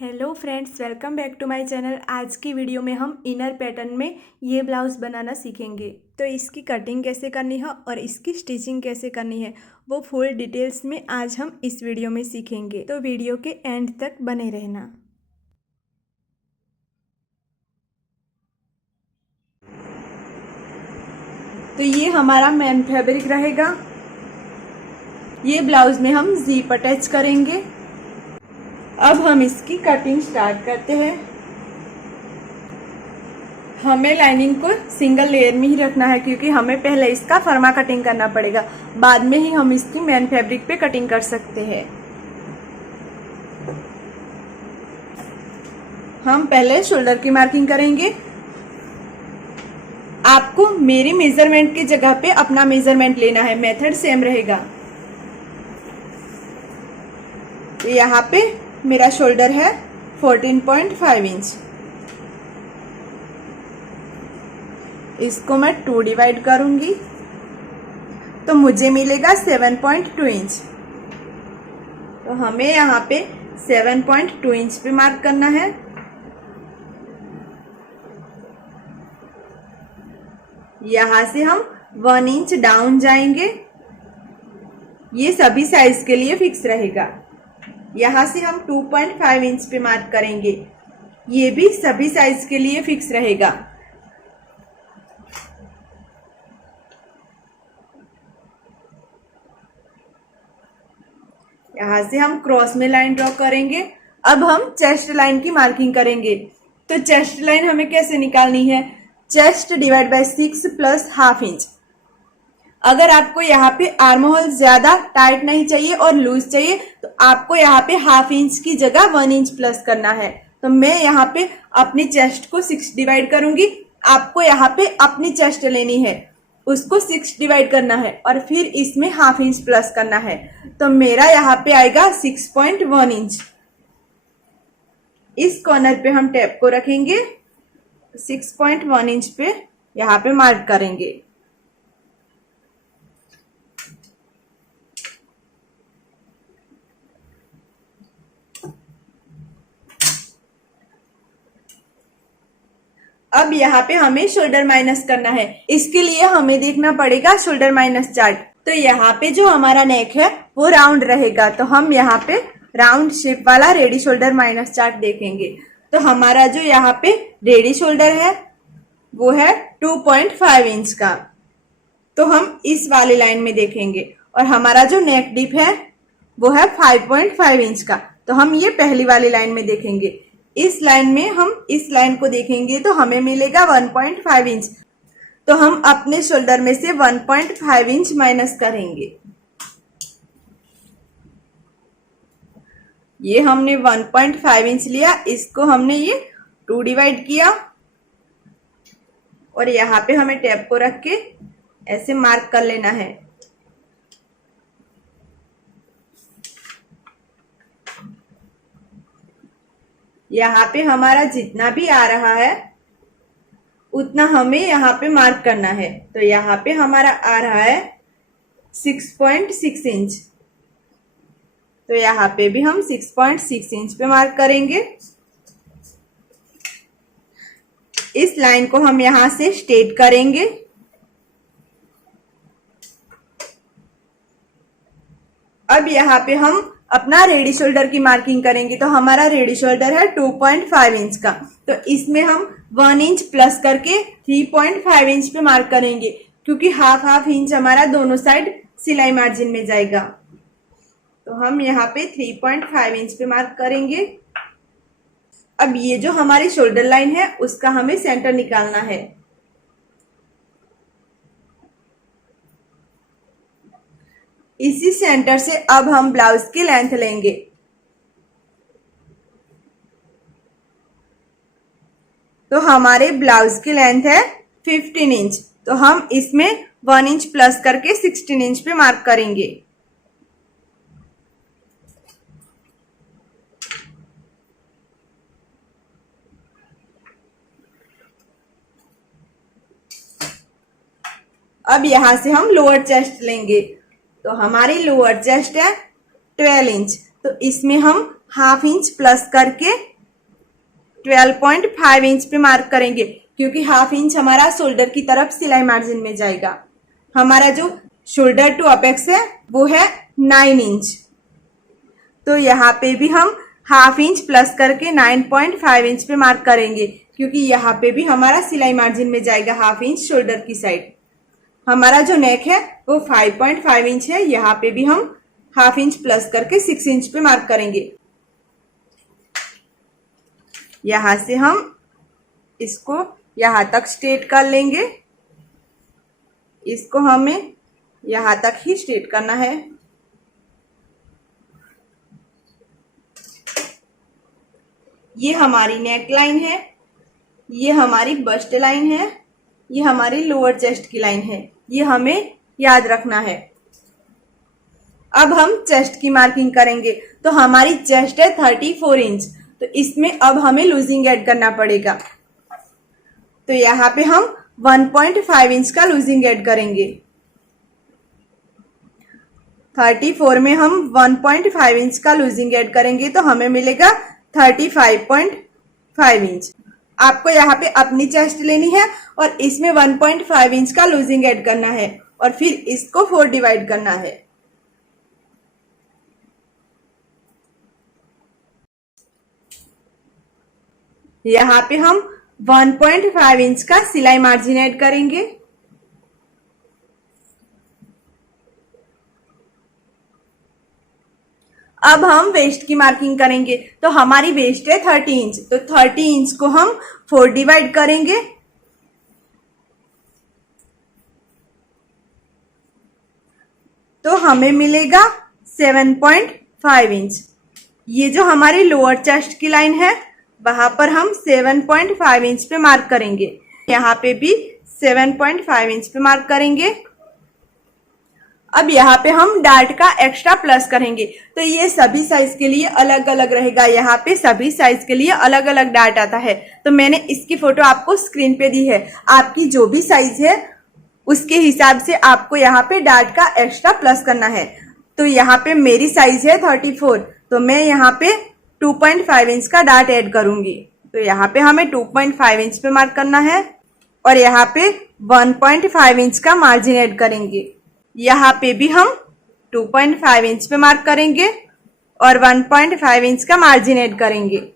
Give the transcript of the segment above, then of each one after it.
Hello friends, welcome back to my channel. आज की video में हम इनर पैटर्न में ये ब्लाउज़ बनाना सीखेंगे। तो इसकी कटिंग कैसे करनी है और इसकी स्टिचिंग कैसे करनी है वो फुल डिटेल्स में आज हम इस वीडियो में सीखेंगे। तो वीडियो के एंड तक बने रहना। तो ये हमारा मेन फैब्रिक रहेगा। ये ब्लाउज में हम जीप अटैच करेंगे। अब हम इसकी कटिंग स्टार्ट करते हैं। हमें लाइनिंग को सिंगल लेयर में ही रखना है क्योंकि हमें पहले इसका फर्मा कटिंग करना पड़ेगा, बाद में ही हम इसकी मेन फैब्रिक पे कटिंग कर सकते हैं। हम पहले शोल्डर की मार्किंग करेंगे। आपको मेरी मेजरमेंट की जगह पे अपना मेजरमेंट लेना है, मेथड सेम रहेगा। तो यहाँ पे मेरा शोल्डर है 14.5 इंच। इसको मैं 2 डिवाइड करूंगी तो मुझे मिलेगा 7.2 इंच। तो हमें यहाँ पे 7.2 इंच पे मार्क करना है। यहाँ से हम 1 इंच डाउन जाएंगे। ये सभी साइज के लिए फिक्स रहेगा। यहाँ से हम 2.5 इंच पे मार्क करेंगे। ये भी सभी साइज के लिए फिक्स रहेगा। यहाँ से हम क्रॉस में लाइन ड्रॉ करेंगे। अब हम चेस्ट लाइन की मार्किंग करेंगे। तो चेस्ट लाइन हमें कैसे निकालनी है? Chest divide by 6 plus half inch. अगर आपको यहाँ पे आर्म होल ज्यादा टाइट नहीं चाहिए और लूज चाहिए तो आपको यहाँ पे हाफ इंच की जगह 1 इंच प्लस करना है। तो मैं यहाँ पे अपनी चेस्ट को 6 डिवाइड करूंगी। आपको यहाँ पे अपनी चेस्ट लेनी है, उसको 6 डिवाइड करना है और फिर इसमें हाफ इंच प्लस करना है। तो मेरा यहाँ पे आएगा 6.1 इंच। इस कॉर्नर पे हम टेप को रखेंगे, 6.1 इंच पे यहाँ पे मार्क करेंगे। अब यहाँ पे हमें शोल्डर माइनस करना है। इसके लिए हमें देखना पड़ेगा शोल्डर माइनस चार्ट। तो यहाँ पे जो हमारा नेक है वो राउंड रहेगा, तो हम यहाँ पे राउंड शेप वाला रेडी शोल्डर माइनस चार्ट देखेंगे। तो हमारा जो यहाँ पे रेडी शोल्डर है वो है 2.5 इंच का, तो हम इस वाली लाइन में देखेंगे। और हमारा जो नेक डीप है वो है 5.5 इंच का, तो हम ये पहली वाली लाइन में देखेंगे। इस लाइन में हम इस लाइन को देखेंगे तो हमें मिलेगा 1.5 इंच। तो हम अपने शोल्डर में से 1.5 इंच माइनस करेंगे। ये हमने 1.5 इंच लिया, इसको हमने ये 2 डिवाइड किया और यहाँ पे हमें टेप को रख के ऐसे मार्क कर लेना है। यहाँ पे हमारा जितना भी आ रहा है उतना हमें यहाँ पे मार्क करना है। तो यहाँ पे हमारा आ रहा है 6.6 इंच, तो यहाँ पे भी हम 6.6 इंच पे मार्क करेंगे। इस लाइन को हम यहाँ से स्ट्रेट करेंगे। अब यहाँ पे हम अपना रेडी शोल्डर की मार्किंग करेंगे। तो हमारा रेडी शोल्डर है 2.5 इंच का, तो इसमें हम 1 इंच प्लस करके 3.5 इंच पे मार्क करेंगे, क्योंकि हाफ इंच हमारा दोनों साइड सिलाई मार्जिन में जाएगा। तो हम यहाँ पे 3.5 इंच पे मार्क करेंगे। अब ये जो हमारी शोल्डर लाइन है उसका हमें सेंटर निकालना है। इसी सेंटर से अब हम ब्लाउज की लेंथ लेंगे। तो हमारे ब्लाउज की लेंथ है 15 इंच, तो हम इसमें 1 इंच प्लस करके 16 इंच पे मार्क करेंगे। अब यहां से हम लोअर चेस्ट लेंगे। तो हमारी लोअर चेस्ट है 12 इंच, तो इसमें हम हाफ इंच प्लस करके 12.5 इंच पे मार्क करेंगे, क्योंकि हाफ इंच हमारा शोल्डर की तरफ सिलाई मार्जिन में जाएगा। हमारा जो शोल्डर टू अपेक्स है वो है 9 इंच, तो यहाँ पे भी हम हाफ इंच प्लस करके 9.5 इंच पे मार्क करेंगे, क्योंकि यहाँ पे भी हमारा सिलाई मार्जिन में जाएगा हाफ इंच शोल्डर की साइड। हमारा जो नेक है वो 5.5 इंच है, यहाँ पे भी हम हाफ इंच प्लस करके 6 इंच पे मार्क करेंगे। यहां से हम इसको यहां तक स्ट्रेट कर लेंगे, इसको हमें यहां तक ही स्ट्रेट करना है। ये हमारी नेक लाइन है, ये हमारी बस्ट लाइन है, ये हमारी लोअर चेस्ट की लाइन है, ये हमें याद रखना है। अब हम चेस्ट की मार्किंग करेंगे, तो हमारी चेस्ट है 34 इंच, तो इसमें अब हमें लूजिंग ऐड करना पड़ेगा। तो यहाँ पे हम 1.5 इंच का लूजिंग ऐड करेंगे। 34 में हम 1.5 इंच का लूजिंग ऐड करेंगे तो हमें मिलेगा 35.5 इंच। आपको यहाँ पे अपनी चेस्ट लेनी है और इसमें 1.5 इंच का लूजिंग ऐड करना है और फिर इसको 4 डिवाइड करना है। यहाँ पे हम 1.5 इंच का सिलाई मार्जिन ऐड करेंगे। अब हम वेस्ट की मार्किंग करेंगे, तो हमारी वेस्ट है 30 इंच, तो 30 इंच को हम 4 डिवाइड करेंगे। तो हमें मिलेगा 7.5 इंच। ये जो हमारी लोअर चेस्ट की लाइन है वहां पर हम 7.5 इंच पे मार्क करेंगे, यहाँ पे भी 7.5 इंच पे मार्क करेंगे। अब यहाँ पे हम डार्ट का एक्स्ट्रा प्लस करेंगे, तो ये सभी साइज के लिए अलग अलग रहेगा। यहाँ पे सभी साइज के लिए अलग अलग डार्ट आता है, तो मैंने इसकी फोटो आपको स्क्रीन पे दी है। आपकी जो भी साइज है उसके हिसाब से आपको यहाँ पे डार्ट का एक्स्ट्रा प्लस करना है। तो यहाँ पे मेरी साइज है 34, तो मैं यहाँ पे 2.5 इंच का डार्ट ऐड करूंगी। तो यहाँ पे हमें 2.5 इंच पे मार्क करना है और यहाँ पे 1.5 इंच का मार्जिन ऐड करेंगे। यहाँ पे भी हम 2.5 इंच पे मार्क करेंगे और 1.5 इंच का मार्जिन ऐड करेंगे।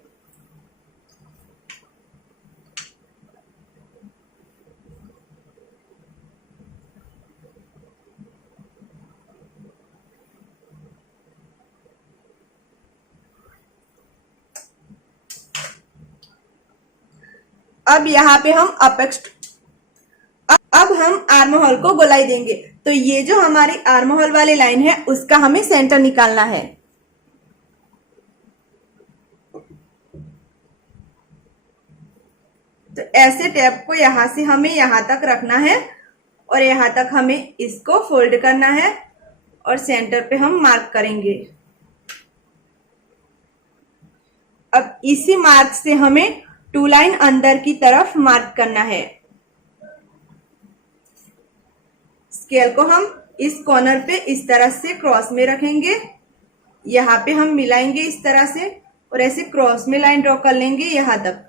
अब यहाँ पे हम अब हम आर्म होल को गोलाई देंगे, तो ये जो हमारी आर्म होल वाली लाइन है उसका हमें सेंटर निकालना है। तो ऐसे टेप को यहां से हमें यहां तक रखना है और यहां तक हमें इसको फोल्ड करना है और सेंटर पे हम मार्क करेंगे। अब इसी मार्क से हमें 2 लाइन अंदर की तरफ मार्क करना है। स्केल को हम इस कॉर्नर पे इस तरह से क्रॉस में रखेंगे, यहाँ पे हम मिलाएंगे इस तरह से और ऐसे क्रॉस में लाइन ड्रॉ कर लेंगे यहाँ तक।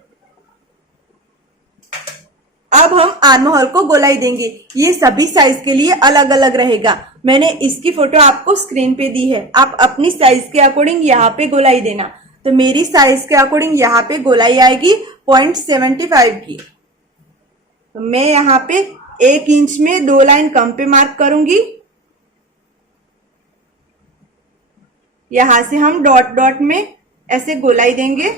अब हम आर्म होल को गोलाई देंगे, ये सभी साइज के लिए अलग अलग रहेगा। मैंने इसकी फोटो आपको स्क्रीन पे दी है, आप अपनी साइज के अकॉर्डिंग यहाँ पे गोलाई देना। तो मेरी साइज के अकॉर्डिंग यहाँ पे गोलाई आएगी 0.75 की। तो मैं यहाँ पे 1 इंच में 2 लाइन कम पे मार्क करूंगी। यहां से हम डॉट डॉट में ऐसे गोलाई देंगे।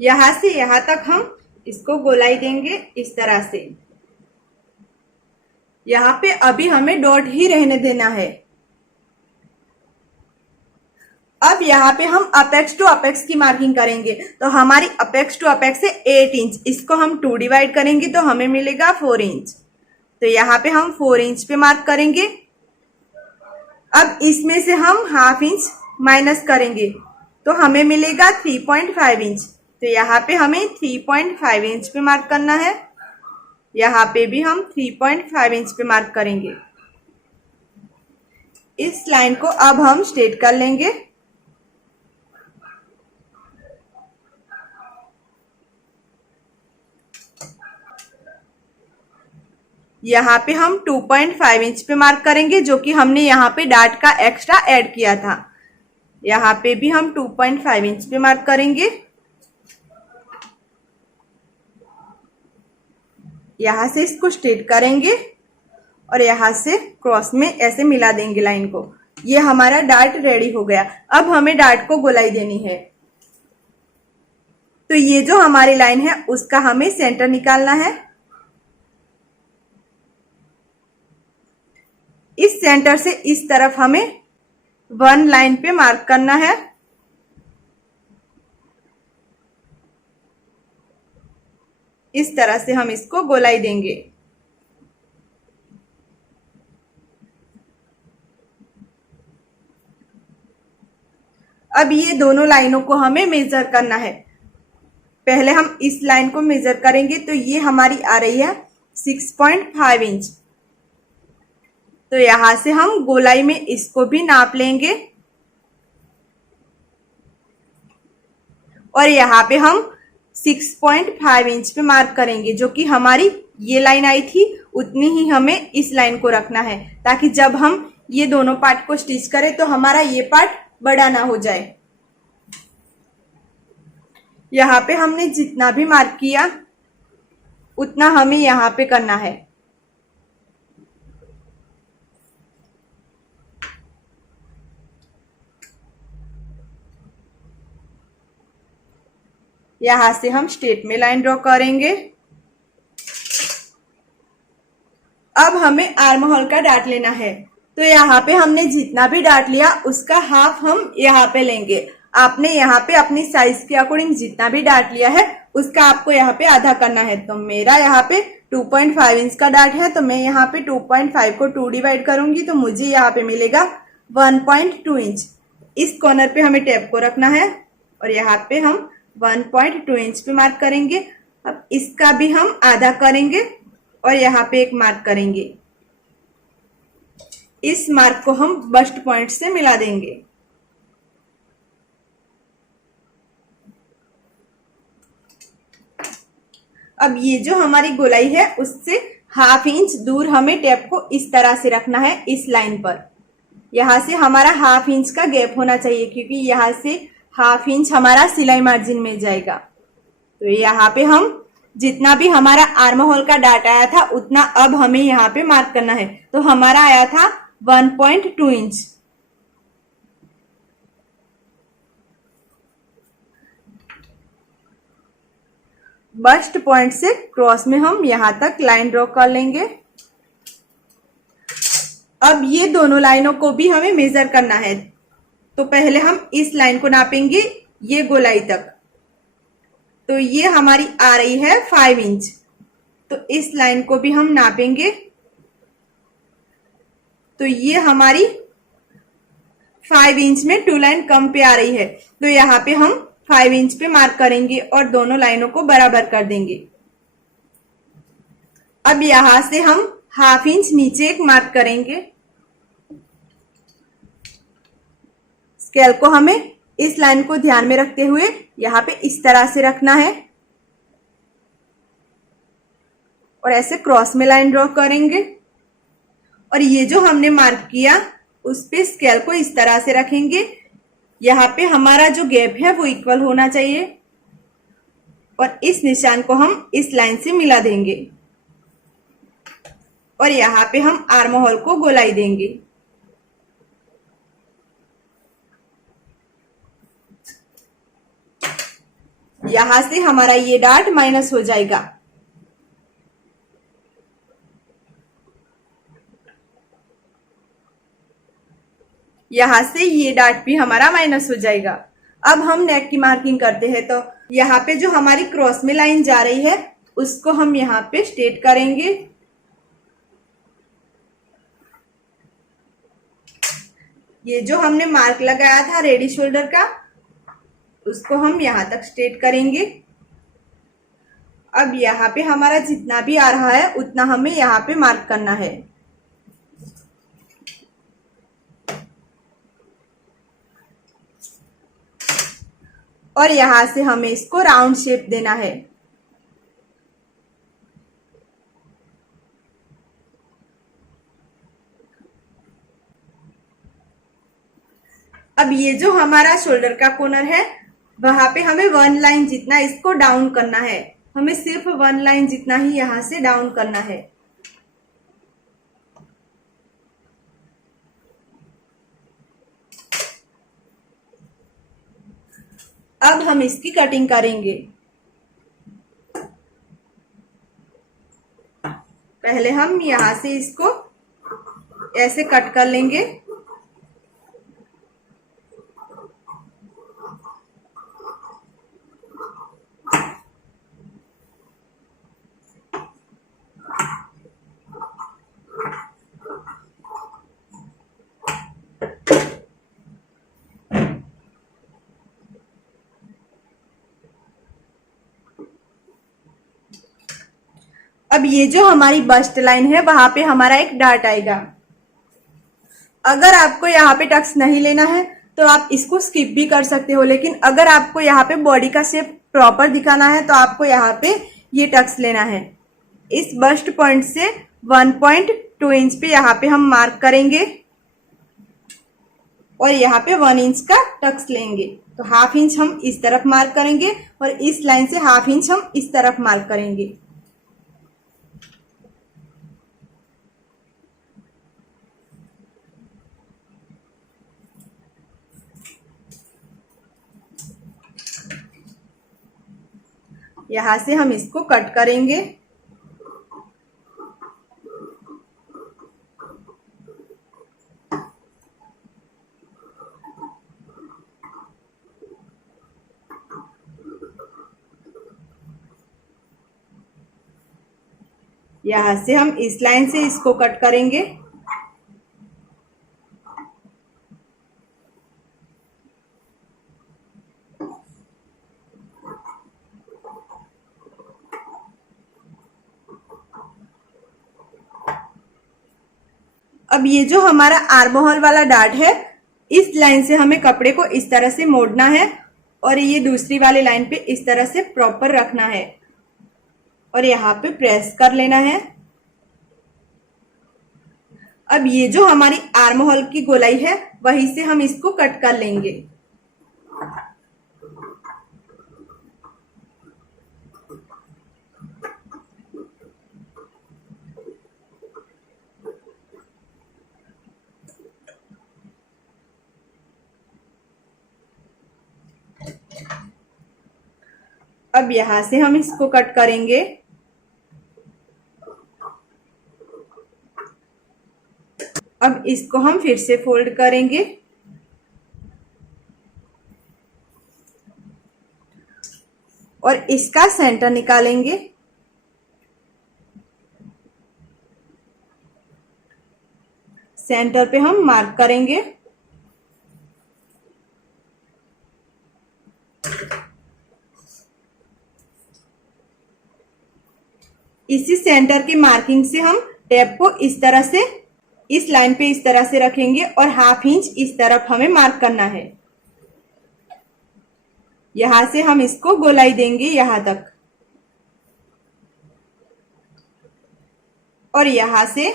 यहां से यहां तक हम इसको गोलाई देंगे इस तरह से। यहाँ पे अभी हमें डॉट ही रहने देना है। अब यहाँ पे हम अपेक्स टू अपेक्स की मार्किंग करेंगे, तो हमारी अपेक्स टू अपेक्स है 8 इंच, इसको हम 2 डिवाइड करेंगे तो हमें मिलेगा 4 इंच। तो यहाँ पे हम 4 इंच पे मार्क करेंगे। अब इसमें से हम हाफ इंच माइनस करेंगे तो हमें मिलेगा 3.5 इंच। तो यहाँ पे हमें 3.5 इंच पे मार्क करना है। यहाँ पे भी हम 3.5 इंच पे मार्क करेंगे। इस लाइन को अब हम स्ट्रेट कर लेंगे। यहाँ पे हम 2.5 इंच पे मार्क करेंगे, जो कि हमने यहाँ पे डार्ट का एक्स्ट्रा ऐड किया था। यहाँ पे भी हम 2.5 इंच पे मार्क करेंगे। यहाँ से इसको स्ट्रेट करेंगे और यहाँ से क्रॉस में ऐसे मिला देंगे लाइन को। ये हमारा डार्ट रेडी हो गया। अब हमें डार्ट को गोलाई देनी है। तो ये जो हमारी लाइन है उसका हमें सेंटर निकालना है। इस सेंटर से इस तरफ हमें 1 लाइन पे मार्क करना है। इस तरह से हम इसको गोलाई देंगे। अब ये दोनों लाइनों को हमें मेजर करना है। पहले हम इस लाइन को मेजर करेंगे। तो ये हमारी आ रही है 6.5 इंच। तो यहां से हम गोलाई में इसको भी नाप लेंगे और यहाँ पे हम 6.5 इंच पे मार्क करेंगे, जो कि हमारी ये लाइन आई थी उतनी ही हमें इस लाइन को रखना है, ताकि जब हम ये दोनों पार्ट को स्टिच करें तो हमारा ये पार्ट बड़ा ना हो जाए। यहाँ पे हमने जितना भी मार्क किया उतना हमें यहाँ पे करना है। यहां से हम स्ट्रेट में लाइन ड्रॉ करेंगे। अब हमें आर्म होल का डार्ट लेना है। तो यहाँ पे हमने जितना भी डार्ट लिया उसका हाफ हम यहाँ पे लेंगे। आपने यहाँ पे अपनी साइज के अकॉर्डिंग जितना भी डार्ट लिया है उसका आपको यहाँ पे आधा करना है। तो मेरा यहाँ पे 2.5 इंच का डार्ट है, तो मैं यहाँ पे 2.5 को 2 डिवाइड करूंगी तो मुझे यहाँ पे मिलेगा 1.2 इंच। इस कॉर्नर पे हमें टेप को रखना है और यहाँ पे हम 1.2 इंच पे मार्क करेंगे। अब इसका भी हम आधा करेंगे और यहाँ पे एक मार्क करेंगे। इस मार्क को हम बस्ट पॉइंट से मिला देंगे। अब ये जो हमारी गोलाई है उससे हाफ इंच दूर हमें टेप को इस तरह से रखना है। इस लाइन पर यहां से हमारा हाफ इंच का गैप होना चाहिए, क्योंकि यहां से हाफ इंच हमारा सिलाई मार्जिन में जाएगा। तो यहाँ पे हम जितना भी हमारा आर्म होल का डार्ट आया था उतना अब हमें यहाँ पे मार्क करना है। तो हमारा आया था 1.2 इंच। बस्ट पॉइंट से क्रॉस में हम यहां तक लाइन ड्रॉ कर लेंगे। अब ये दोनों लाइनों को भी हमें मेजर करना है। तो पहले हम इस लाइन को नापेंगे ये गोलाई तक। तो ये हमारी आ रही है 5 इंच। तो इस लाइन को भी हम नापेंगे। तो ये हमारी 5 इंच में 2 लाइन कम पे आ रही है। तो यहाँ पे हम 5 इंच पे मार्क करेंगे और दोनों लाइनों को बराबर कर देंगे। अब यहां से हम हाफ इंच नीचे एक मार्क करेंगे। स्केल को हमें इस लाइन को ध्यान में रखते हुए यहाँ पे इस तरह से रखना है और ऐसे क्रॉस में लाइन ड्रॉ करेंगे। और ये जो हमने मार्क किया उस पे स्केल को इस तरह से रखेंगे। यहाँ पे हमारा जो गैप है वो इक्वल होना चाहिए और इस निशान को हम इस लाइन से मिला देंगे और यहाँ पे हम आर्म होल को गोलाई देंगे। यहां से हमारा ये डार्ट माइनस हो जाएगा। यहां से ये डार्ट भी हमारा माइनस हो जाएगा। अब हम नेक की मार्किंग करते हैं। तो यहाँ पे जो हमारी क्रॉस में लाइन जा रही है उसको हम यहाँ पे स्ट्रेट करेंगे। ये जो हमने मार्क लगाया था रेडी शोल्डर का उसको हम यहाँ तक स्ट्रेट करेंगे। अब यहाँ पे हमारा जितना भी आ रहा है उतना हमें यहाँ पे मार्क करना है। और यहाँ से हमें इसको राउंड शेप देना है। अब ये जो हमारा शोल्डर का कॉर्नर है वहां पे हमें 1 लाइन जितना इसको डाउन करना है। हमें सिर्फ 1 लाइन जितना ही यहाँ से डाउन करना है। अब हम इसकी कटिंग करेंगे। पहले हम यहाँ से इसको ऐसे कट कर लेंगे। अब ये जो हमारी बस्ट लाइन है वहां पे हमारा एक डार्ट आएगा। अगर आपको यहाँ पे टक्स नहीं लेना है तो आप इसको स्किप भी कर सकते हो, लेकिन अगर आपको यहाँ पे बॉडी का शेप प्रॉपर दिखाना है तो आपको यहाँ पे ये टक्स लेना है। इस बस्ट पॉइंट से 1.2 इंच पे यहाँ पे हम मार्क करेंगे और यहाँ पे 1 इंच का टक्स लेंगे। तो ½ इंच हम इस तरफ मार्क करेंगे और इस लाइन से ½ इंच हम इस तरफ मार्क करेंगे। यहाँ से हम इसको कट करेंगे। यहाँ से हम इस लाइन से इसको कट करेंगे। अब ये जो हमारा आर्म होल वाला डार्ट है इस लाइन से हमें कपड़े को इस तरह से मोड़ना है और ये दूसरी वाली लाइन पे इस तरह से प्रॉपर रखना है और यहाँ पे प्रेस कर लेना है। अब ये जो हमारी आर्म होल की गोलाई है वहीं से हम इसको कट कर लेंगे। अब यहां से हम इसको कट करेंगे। अब इसको हम फिर से फोल्ड करेंगे और इसका सेंटर निकालेंगे। सेंटर पे हम मार्क करेंगे। इसी सेंटर की मार्किंग से हम टेप को इस तरह से इस लाइन पे इस तरह से रखेंगे और ½ इंच इस तरफ हमें मार्क करना है। यहां से हम इसको गोलाई देंगे यहां तक और यहां से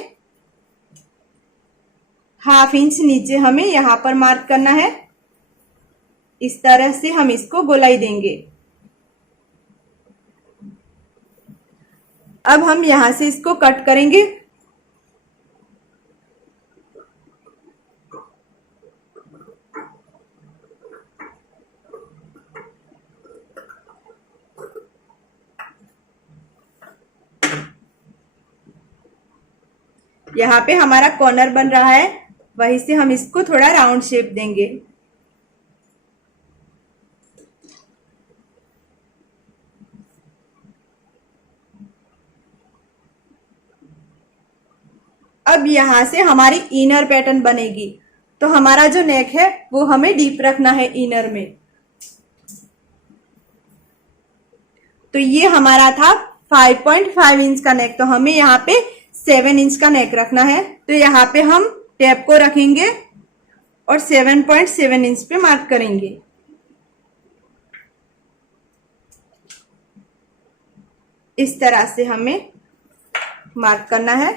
½ इंच नीचे हमें यहां पर मार्क करना है। इस तरह से हम इसको गोलाई देंगे। अब हम यहां से इसको कट करेंगे। यहाँ पे हमारा कॉर्नर बन रहा है, वहीं से हम इसको थोड़ा राउंड शेप देंगे। अब यहाँ से हमारी इनर पैटर्न बनेगी। तो हमारा जो नेक है वो हमें डीप रखना है इनर में। तो ये हमारा था 5.5 इंच का नेक, तो हमें यहाँ पे 7 इंच का नेक रखना है। तो यहाँ पे हम टेप को रखेंगे और 7.7 इंच पे मार्क करेंगे। इस तरह से हमें मार्क करना है।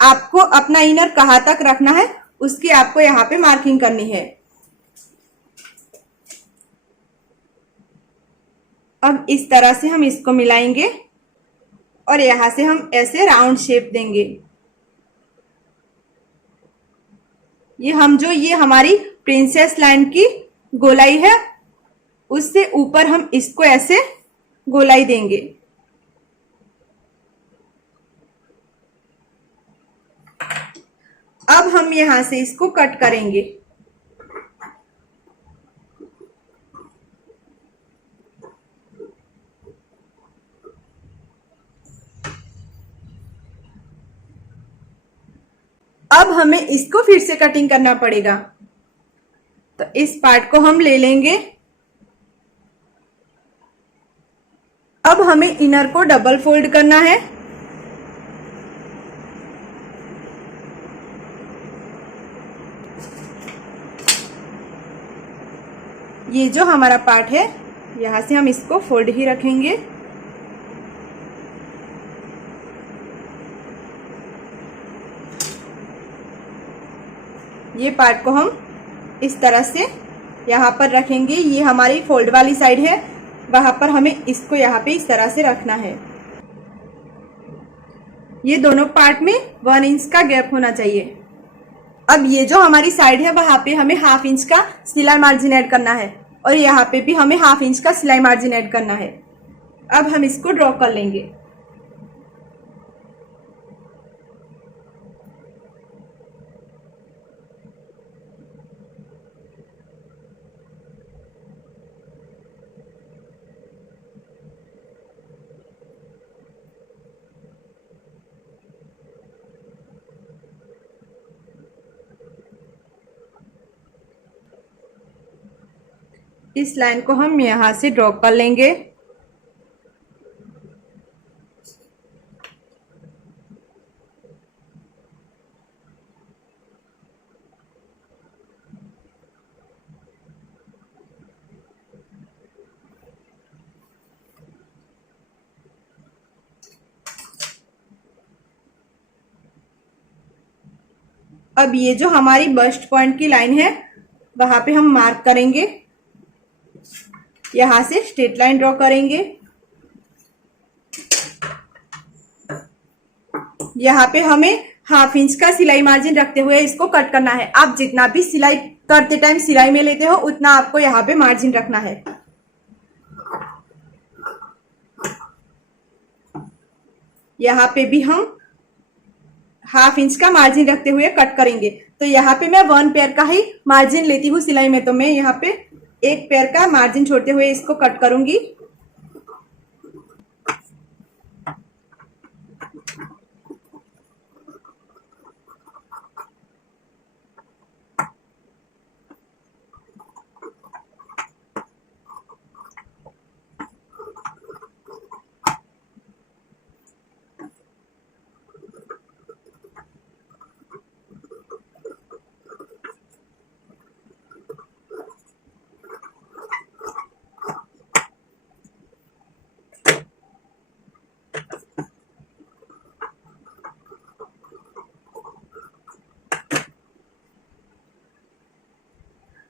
आपको अपना इनर कहाँ तक रखना है उसकी आपको यहाँ पे मार्किंग करनी है। अब इस तरह से हम इसको मिलाएंगे और यहां से हम ऐसे राउंड शेप देंगे। ये हमारी प्रिंसेस लाइन की गोलाई है, उससे ऊपर हम इसको ऐसे गोलाई देंगे। अब हम यहां से इसको कट करेंगे। अब हमें इसको फिर से कटिंग करना पड़ेगा, तो इस पार्ट को हम ले लेंगे। अब हमें इनर को डबल फोल्ड करना है। ये जो हमारा पार्ट है यहां से हम इसको फोल्ड ही रखेंगे। ये पार्ट को हम इस तरह से यहाँ पर रखेंगे। ये हमारी फोल्ड वाली साइड है, वहां पर हमें इसको यहाँ पे इस तरह से रखना है। ये दोनों पार्ट में 1 इंच का गैप होना चाहिए। अब ये जो हमारी साइड है वहां पे हमें 1/2 इंच का सिलाई मार्जिन ऐड करना है और यहाँ पे भी हमें 1/2 इंच का सिलाई मार्जिन ऐड करना है। अब हम इसको ड्रॉ कर लेंगे। इस लाइन को हम यहां से ड्रॉ कर लेंगे। अब ये जो हमारी बस्ट पॉइंट की लाइन है वहां पे हम मार्क करेंगे। यहां से स्ट्रेट लाइन ड्रॉ करेंगे। यहाँ पे हमें 1/2 इंच का सिलाई मार्जिन रखते हुए इसको कट करना है। आप जितना भी सिलाई करते टाइम सिलाई में लेते हो उतना आपको यहाँ पे मार्जिन रखना है। यहाँ पे भी हम 1/2 इंच का मार्जिन रखते हुए कट करेंगे। तो यहाँ पे मैं 1 पेयर का ही मार्जिन लेती हूँ सिलाई में, तो मैं यहाँ पे 1 पेयर का मार्जिन छोड़ते हुए इसको कट करूंगी।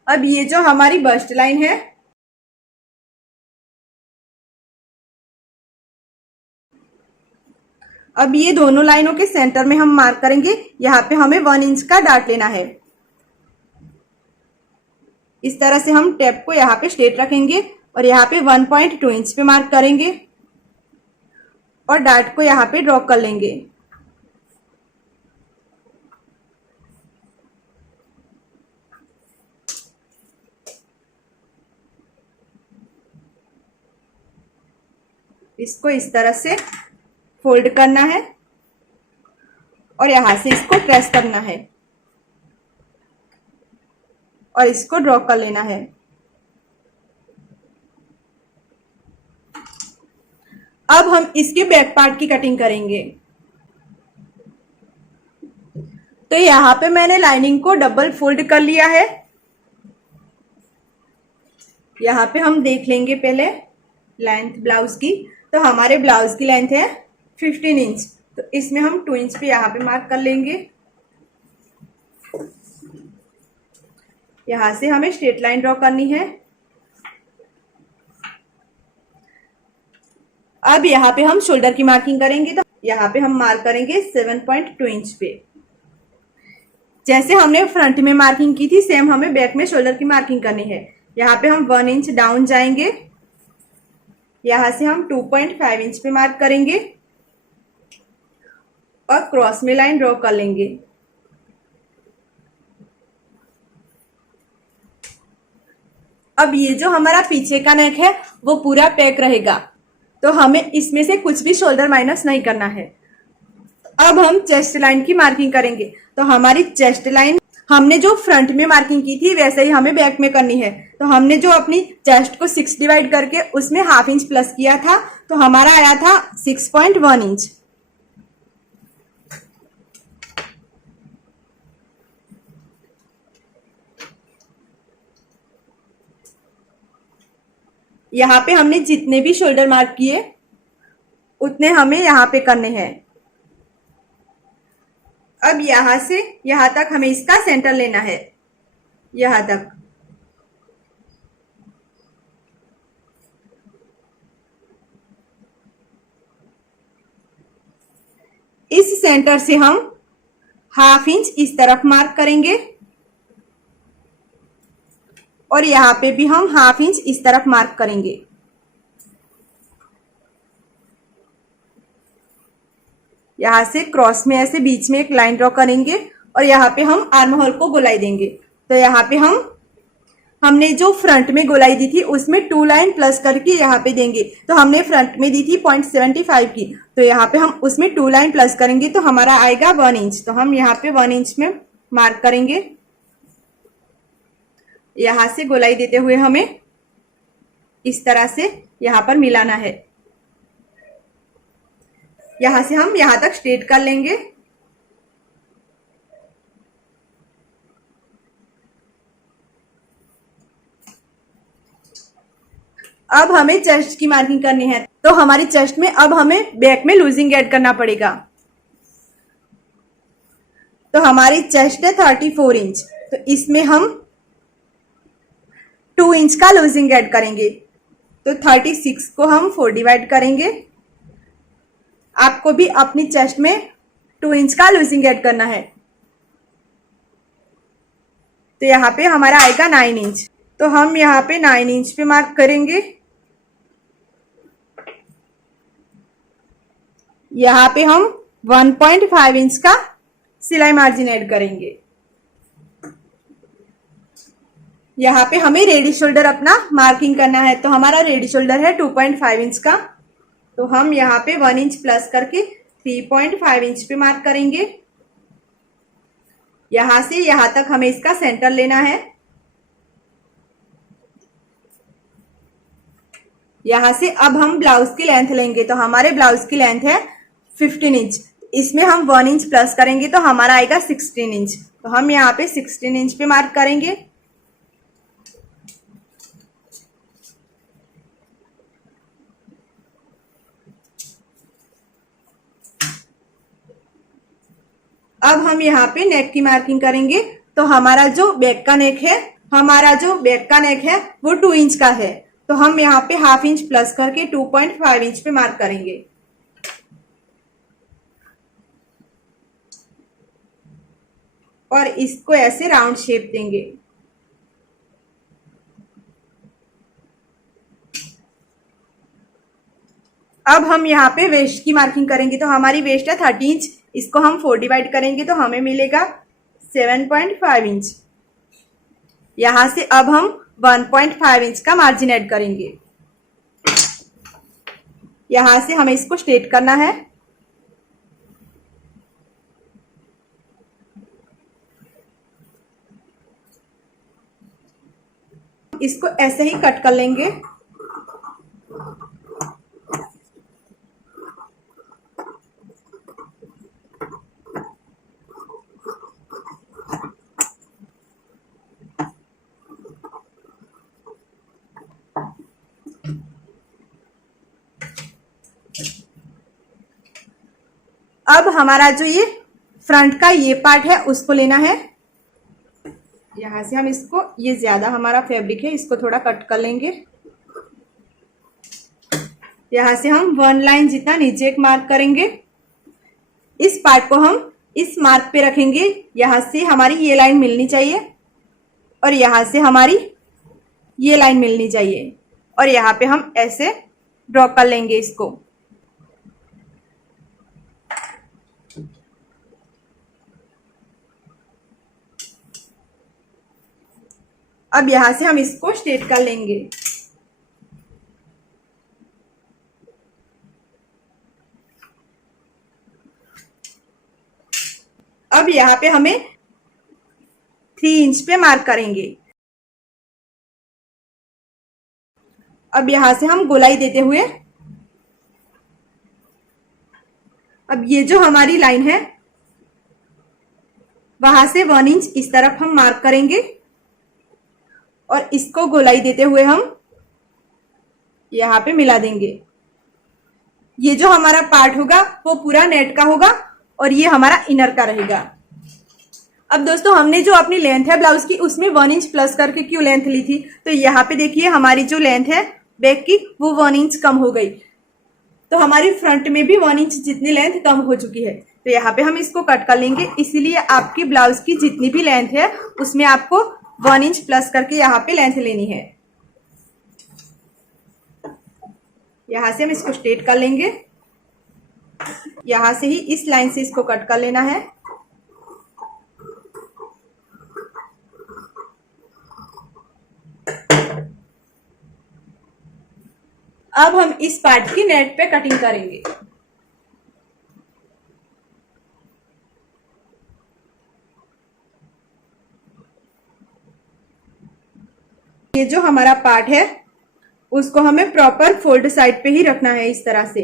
अब ये जो हमारी बस्ट लाइन है अब ये दोनों लाइनों के सेंटर में हम मार्क करेंगे। यहाँ पे हमें 1 इंच का डार्ट लेना है। इस तरह से हम टेप को यहाँ पे स्ट्रेट रखेंगे और यहाँ पे 1.2 इंच पे मार्क करेंगे और डार्ट को यहाँ पे ड्रॉ कर लेंगे। इसको इस तरह से फोल्ड करना है और यहां से इसको प्रेस करना है और इसको ड्रॉ कर लेना है। अब हम इसके बैक पार्ट की कटिंग करेंगे। तो यहाँ पे मैंने लाइनिंग को डबल फोल्ड कर लिया है। यहाँ पे हम देख लेंगे पहले लेंथ ब्लाउज की। तो हमारे ब्लाउज की लेंथ है 15 इंच। तो इसमें हम 2 इंच पे यहाँ पे मार्क कर लेंगे। यहाँ से हमें स्ट्रेट लाइन ड्रॉ करनी है। अब यहाँ पे हम शोल्डर की मार्किंग करेंगे। तो यहाँ पे हम मार्क करेंगे 7.2 इंच पे। जैसे हमने फ्रंट में मार्किंग की थी सेम हमें बैक में शोल्डर की मार्किंग करनी है। यहाँ पे हम 1 इंच डाउन जाएंगे। यहाँ से हम 2.5 इंच पे मार्क करेंगे और क्रॉस में लाइन ड्रॉ कर लेंगे। अब ये जो हमारा पीछे का नेक है वो पूरा पैक रहेगा, तो हमें इसमें से कुछ भी शोल्डर माइनस नहीं करना है। अब हम चेस्ट लाइन की मार्किंग करेंगे। तो हमारी चेस्ट लाइन हमने जो फ्रंट में मार्किंग की थी वैसे ही हमें बैक में करनी है। तो हमने जो अपनी चेस्ट को 6 डिवाइड करके उसमें हाफ इंच प्लस किया था, तो हमारा आया था 6.1 इंच। यहाँ पे हमने जितने भी शोल्डर मार्क किए उतने हमें यहाँ पे करने हैं। अब यहां से यहां तक हमें इसका सेंटर लेना है, यहां तक। इस सेंटर से हम हाफ इंच इस तरफ मार्क करेंगे और यहाँ पे भी हम हाफ इंच इस तरफ मार्क करेंगे। यहाँ से क्रॉस में ऐसे बीच में एक लाइन ड्रॉ करेंगे और यहाँ पे हम आर्म होल को गोलाई देंगे। तो यहाँ पे हमने जो फ्रंट में गोलाई दी थी उसमें 2 लाइन प्लस करके यहाँ पे देंगे। तो हमने फ्रंट में दी थी 0.75 की, तो यहाँ पे हम उसमें 2 लाइन प्लस करेंगे तो हमारा आएगा 1 इंच। तो हम यहाँ पे 1 इंच में मार्क करेंगे। यहाँ से गोलाई देते हुए हमें इस तरह से यहाँ पर मिलाना है। यहां से हम यहां तक स्ट्रेट कर लेंगे। अब हमें चेस्ट की मार्किंग करनी है। तो हमारी चेस्ट में अब हमें बैक में लूजिंग ऐड करना पड़ेगा। तो हमारी चेस्ट है 34 इंच, तो इसमें हम 2 इंच का लूजिंग ऐड करेंगे। तो 36 को हम 4 डिवाइड करेंगे। आपको भी अपनी चेस्ट में 2 इंच का लूजिंग ऐड करना है। तो यहाँ पे हमारा आएगा 9 इंच। तो हम यहाँ पे 9 इंच पे मार्क करेंगे। यहाँ पे हम 1.5 इंच का सिलाई मार्जिन ऐड करेंगे। यहाँ पे हमें रेडी शोल्डर अपना मार्किंग करना है। तो हमारा रेडी शोल्डर है 2.5 इंच का, तो हम यहाँ पे 1 इंच प्लस करके 3.5 इंच पे मार्क करेंगे। यहां से यहां तक हमें इसका सेंटर लेना है। यहां से अब हम ब्लाउज की लेंथ लेंगे। तो हमारे ब्लाउज की लेंथ है 15 इंच। इसमें हम 1 इंच प्लस करेंगे तो हमारा आएगा 16 इंच। तो हम यहाँ पे 16 इंच पे मार्क करेंगे। अब हम यहाँ पे नेक की मार्किंग करेंगे। तो हमारा जो बैक का नेक है वो 2 इंच का है। तो हम यहाँ पे हाफ इंच प्लस करके 2.5 इंच पे मार्क करेंगे। और इसको ऐसे राउंड शेप देंगे। अब हम यहाँ पे वेस्ट की मार्किंग करेंगे। तो हमारी वेस्ट है 30 इंच, इसको हम 4 डिवाइड करेंगे तो हमें मिलेगा 7.5 इंच। यहां से अब हम 1.5 इंच का मार्जिन ऐड करेंगे। यहां से हमें इसको स्ट्रेट करना है। इसको ऐसे ही कट कर लेंगे। अब हमारा जो ये फ्रंट का ये पार्ट है उसको लेना है। यहां से हम इसको, ये ज्यादा हमारा फैब्रिक है, इसको थोड़ा कट कर लेंगे। यहां से हम 1 लाइन जितना नीचे एक मार्क करेंगे। इस पार्ट को हम इस मार्क पे रखेंगे। यहां से हमारी ये लाइन मिलनी चाहिए और यहां से हमारी ये लाइन मिलनी चाहिए और यहाँ पे हम ऐसे ड्रॉ कर लेंगे इसको। अब यहां से हम इसको स्ट्रेट कर लेंगे। अब यहाँ पे हमें 3 इंच पे मार्क करेंगे। अब यहां से हम गोलाई देते हुए, अब ये जो हमारी लाइन है वहां से 1 इंच इस तरफ हम मार्क करेंगे और इसको गोलाई देते हुए हम यहाँ पे मिला देंगे। ये जो हमारा पार्ट होगा वो पूरा नेट का होगा और ये हमारा इनर का रहेगा। अब दोस्तों हमने जो अपनी लेंथ है ब्लाउज की उसमें 1 इंच प्लस करके क्यों लेंथ ली थी, तो यहाँ पे देखिए हमारी जो लेंथ है बैक की वो 1 इंच कम हो गई, तो हमारी फ्रंट में भी 1 इंच जितनी लेंथ कम हो चुकी है। तो यहाँ पे हम इसको कट कर लेंगे। इसीलिए आपकी ब्लाउज की जितनी भी लेंथ है उसमें आपको 1 इंच प्लस करके यहाँ पे लेंथ लेनी है। यहां से हम इसको स्ट्रेट कर लेंगे। यहां से ही इस लाइन से इसको कट कर लेना है। अब हम इस पार्ट की नेट पे कटिंग करेंगे। ये जो हमारा पार्ट है उसको हमें प्रॉपर फोल्ड साइड पे ही रखना है। इस तरह से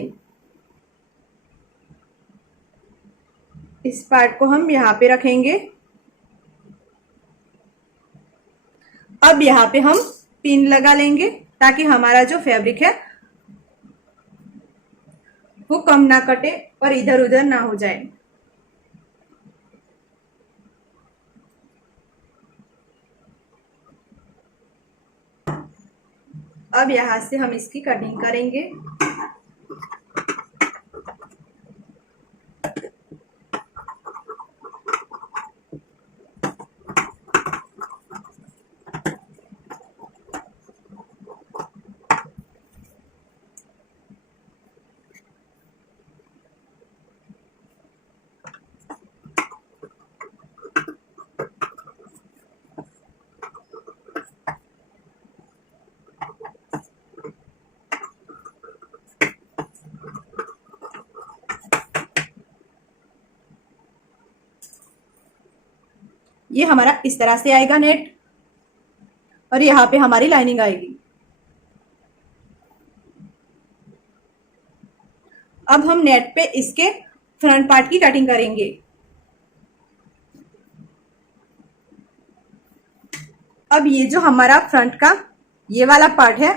इस पार्ट को हम यहाँ पे रखेंगे। अब यहाँ पे हम पिन लगा लेंगे ताकि हमारा जो फैब्रिक है वो कम ना कटे और इधर उधर ना हो जाए। अब यहां से हम इसकी कटिंग करेंगे। ये हमारा इस तरह से आएगा नेट और यहाँ पे हमारी लाइनिंग आएगी। अब हम नेट पे इसके फ्रंट पार्ट की कटिंग करेंगे। अब ये जो हमारा फ्रंट का ये वाला पार्ट है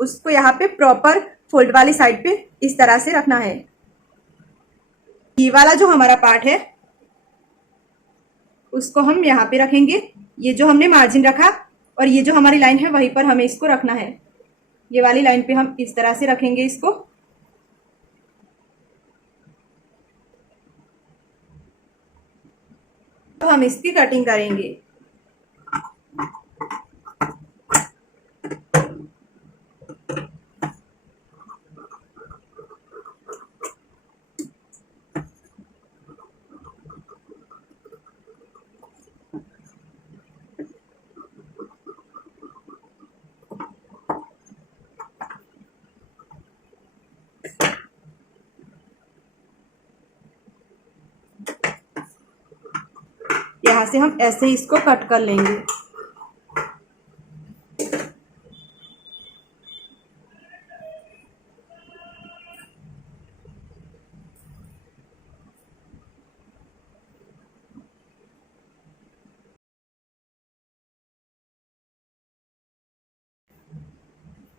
उसको यहाँ पे प्रॉपर फोल्ड वाली साइड पे इस तरह से रखना है। ये वाला जो हमारा पार्ट है उसको हम यहाँ पे रखेंगे। ये जो हमने मार्जिन रखा और ये जो हमारी लाइन है वहीं पर हमें इसको रखना है। ये वाली लाइन पे हम इस तरह से रखेंगे इसको। तो हम इसकी कटिंग करेंगे। यहाँ से हम ऐसे ही इसको कट कर लेंगे।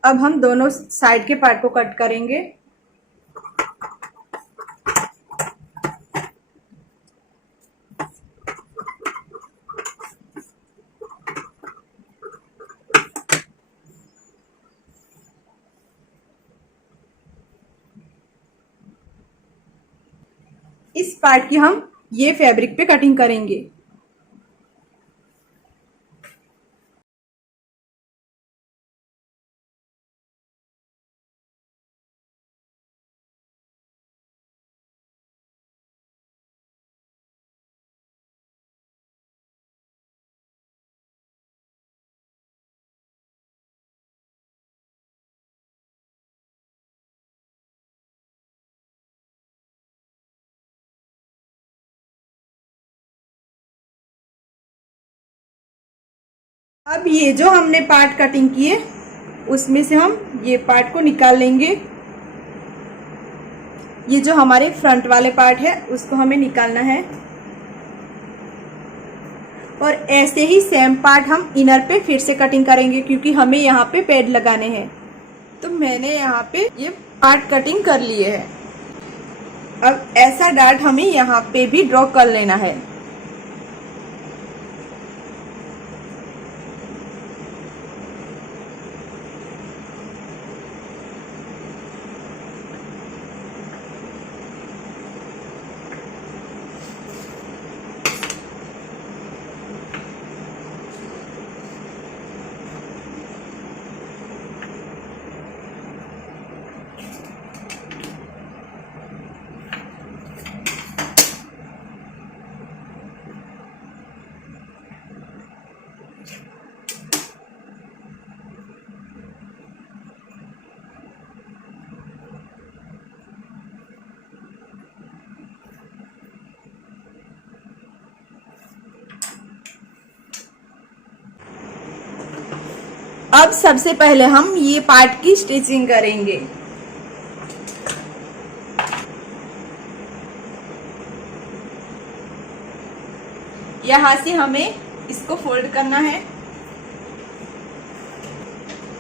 अब हम दोनों साइड के पार्ट को कट करेंगे। पार्ट की हम ये फैब्रिक पे कटिंग करेंगे। अब ये जो हमने पार्ट कटिंग किए उसमें से हम ये पार्ट को निकाल लेंगे। ये जो हमारे फ्रंट वाले पार्ट है उसको हमें निकालना है और ऐसे ही सेम पार्ट हम इनर पे फिर से कटिंग करेंगे क्योंकि हमें यहाँ पे पैड लगाने हैं। तो मैंने यहाँ पे ये पार्ट कटिंग कर लिए है। अब ऐसा डार्ट हमें यहाँ पे भी ड्रॉ कर लेना है। अब सबसे पहले हम ये पार्ट की स्टिचिंग करेंगे। यहाँ से हमें इसको फोल्ड करना है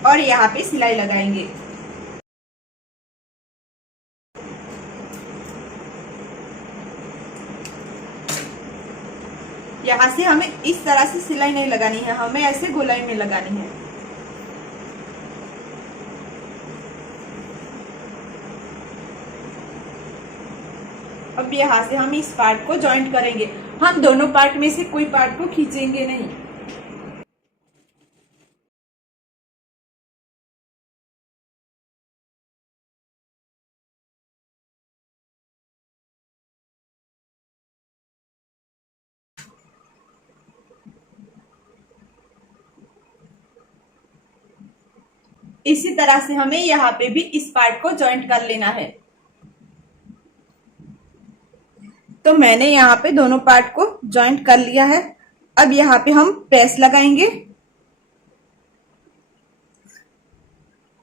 और यहाँ पे सिलाई लगाएंगे। यहाँ से हमें इस तरह से सिलाई नहीं लगानी है, हमें ऐसे गोलाई में लगानी है। अब यहाँ से हम इस पार्ट को जॉइंट करेंगे। हम दोनों पार्ट में से कोई पार्ट को खींचेंगे नहीं। इसी तरह से हमें यहाँ पे भी इस पार्ट को जॉइंट कर लेना है। तो मैंने यहाँ पे दोनों पार्ट को जॉइंट कर लिया है। अब यहाँ पे हम प्रेस लगाएंगे।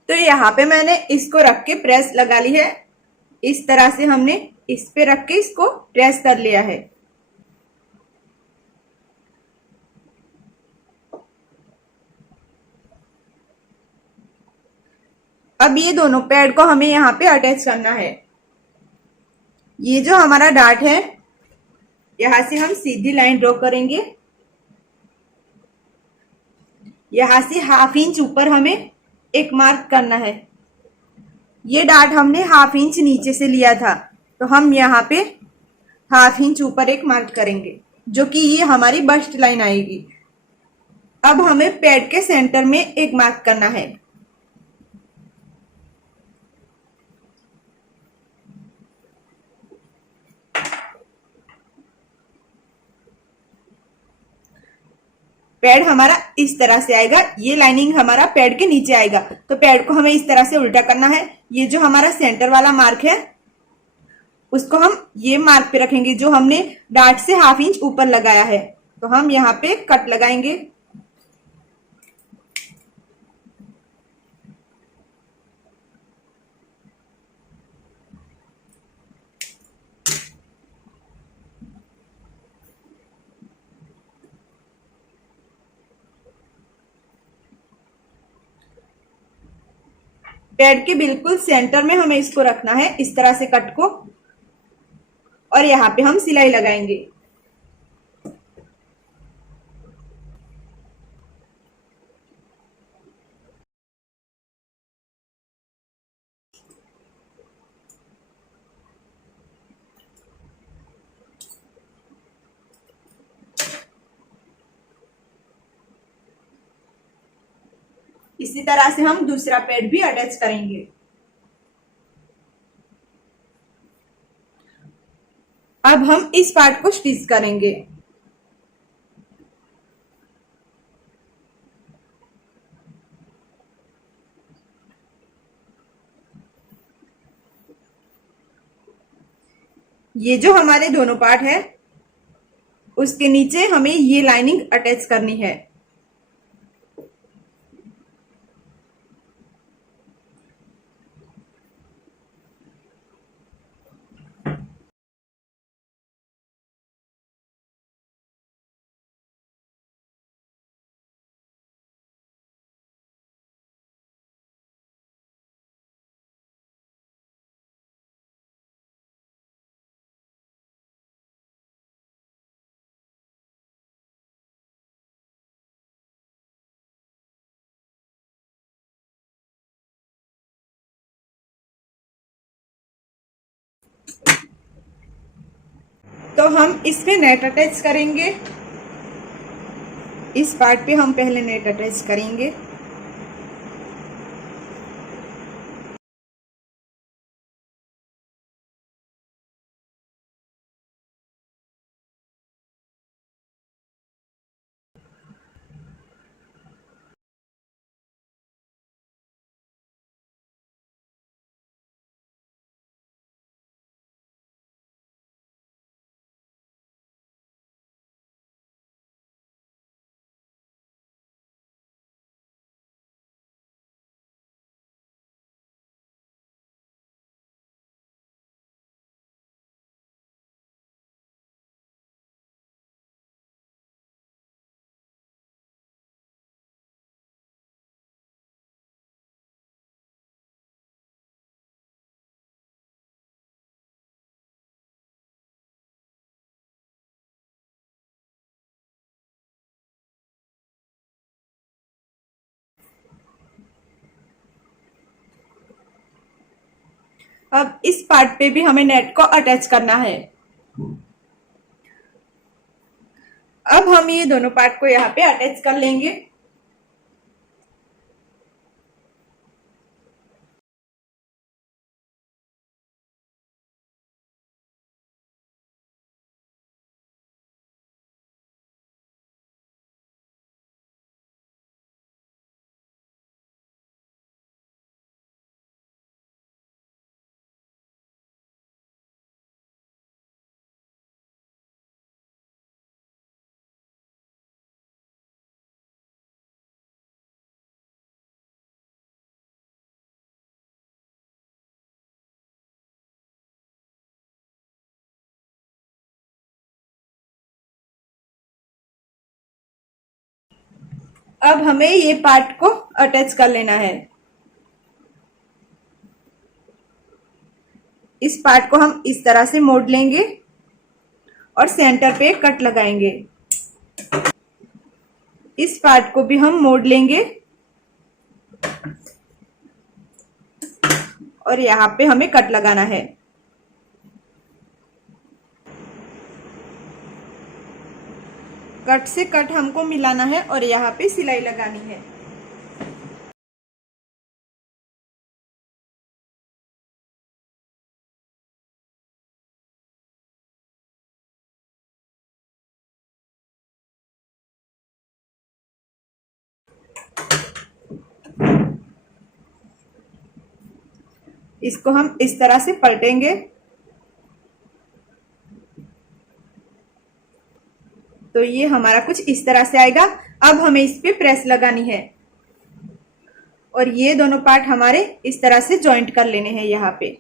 तो यहाँ पे मैंने इसको रख के प्रेस लगा ली है। इस तरह से हमने इस पे रख के इसको प्रेस कर लिया है। अब ये दोनों पैड को हमें यहाँ पे अटैच करना है। ये जो हमारा डार्ट है यहाँ से हम सीधी लाइन ड्रॉ करेंगे। यहाँ से ½ इंच ऊपर हमें एक मार्क करना है। ये डार्ट हमने ½ इंच नीचे से लिया था, तो हम यहाँ पे ½ इंच ऊपर एक मार्क करेंगे, जो कि ये हमारी बस्ट लाइन आएगी। अब हमें पैड के सेंटर में एक मार्क करना है। पैड हमारा इस तरह से आएगा। ये लाइनिंग हमारा पैड के नीचे आएगा, तो पैड को हमें इस तरह से उल्टा करना है। ये जो हमारा सेंटर वाला मार्क है उसको हम ये मार्क पे रखेंगे जो हमने डार्ट से ½ इंच ऊपर लगाया है। तो हम यहाँ पे कट लगाएंगे। पैड के बिल्कुल सेंटर में हमें इसको रखना है, इस तरह से कट को, और यहाँ पे हम सिलाई लगाएंगे। इसी तरह से हम दूसरा पैड भी अटैच करेंगे। अब हम इस पार्ट को स्टिच करेंगे। ये जो हमारे दोनों पार्ट है उसके नीचे हमें ये लाइनिंग अटैच करनी है। तो हम इसमें नेट अटैच करेंगे। इस पार्ट पे हम पहले नेट अटैच करेंगे। अब इस पार्ट पे भी हमें नेट को अटैच करना है। अब हम ये दोनों पार्ट को यहाँ पे अटैच कर लेंगे। अब हमें ये पार्ट को अटैच कर लेना है। इस पार्ट को हम इस तरह से मोड़ लेंगे और सेंटर पे कट लगाएंगे। इस पार्ट को भी हम मोड़ लेंगे और यहाँ पे हमें कट लगाना है। कट से कट हमको मिलाना है और यहाँ पे सिलाई लगानी है। इसको हम इस तरह से पलटेंगे तो ये हमारा कुछ इस तरह से आएगा। अब हमें इस पे प्रेस लगानी है और ये दोनों पार्ट हमारे इस तरह से जॉइंट कर लेने हैं। यहाँ पे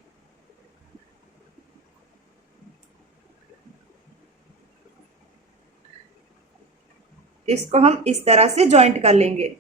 इसको हम इस तरह से जॉइंट कर लेंगे।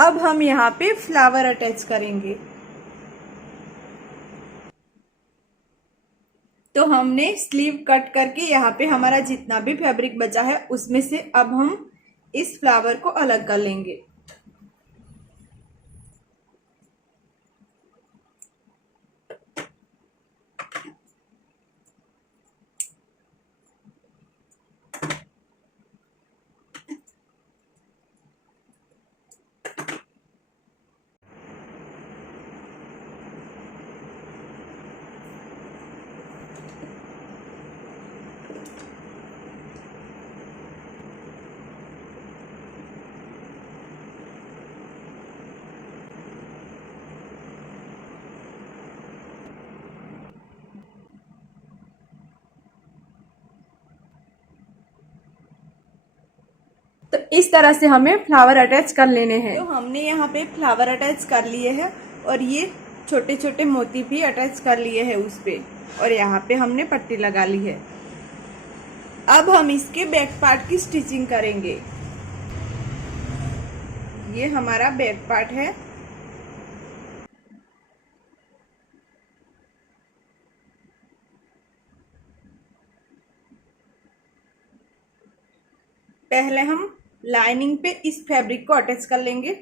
अब हम यहाँ पे फ्लावर अटैच करेंगे। तो हमने स्लीव कट करके यहाँ पे हमारा जितना भी फैब्रिक बचा है उसमें से अब हम इस फ्लावर को अलग कर लेंगे। तो इस तरह से हमें फ्लावर अटैच कर लेने हैं। तो हमने यहाँ पे फ्लावर अटैच कर लिए हैं और ये छोटे छोटे मोती भी अटैच कर लिए हैं उस पे, और यहाँ पे हमने पट्टी लगा ली है। अब हम इसके बैक पार्ट की स्टिचिंग करेंगे। ये हमारा बैक पार्ट है। पहले हम लाइनिंग पे इस फैब्रिक को अटैच कर लेंगे।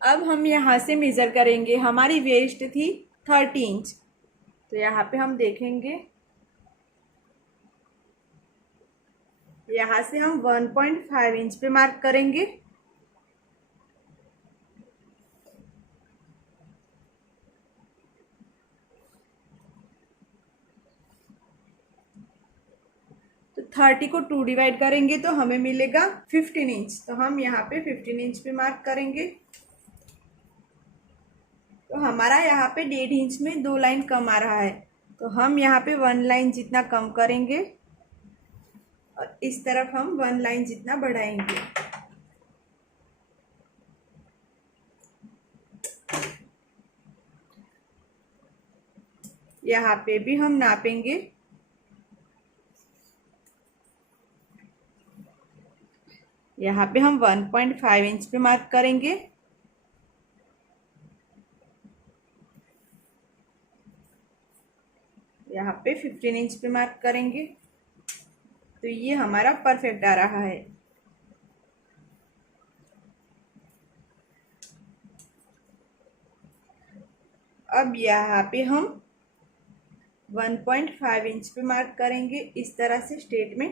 अब हम यहाँ से मेज़र करेंगे। हमारी वेस्ट थी 30 इंच, तो यहाँ पे हम देखेंगे, यहाँ से हम 1.5 इंच पे मार्क करेंगे। तो 30 को 2 डिवाइड करेंगे तो हमें मिलेगा 15 इंच। तो हम यहाँ पे 15 इंच पे मार्क करेंगे। तो हमारा यहाँ पे 1.5 इंच में 2 लाइन कम आ रहा है, तो हम यहाँ पे 1 लाइन जितना कम करेंगे और इस तरफ हम 1 लाइन जितना बढ़ाएंगे। यहाँ पे भी हम नापेंगे। यहाँ पे हम 1.5 इंच पे मार्क करेंगे। यहाँ पे 15 इंच पे मार्क करेंगे। तो ये हमारा परफेक्ट आ रहा है। अब यहाँ पे हम 1.5 इंच पे मार्क करेंगे इस तरह से स्ट्रेट में।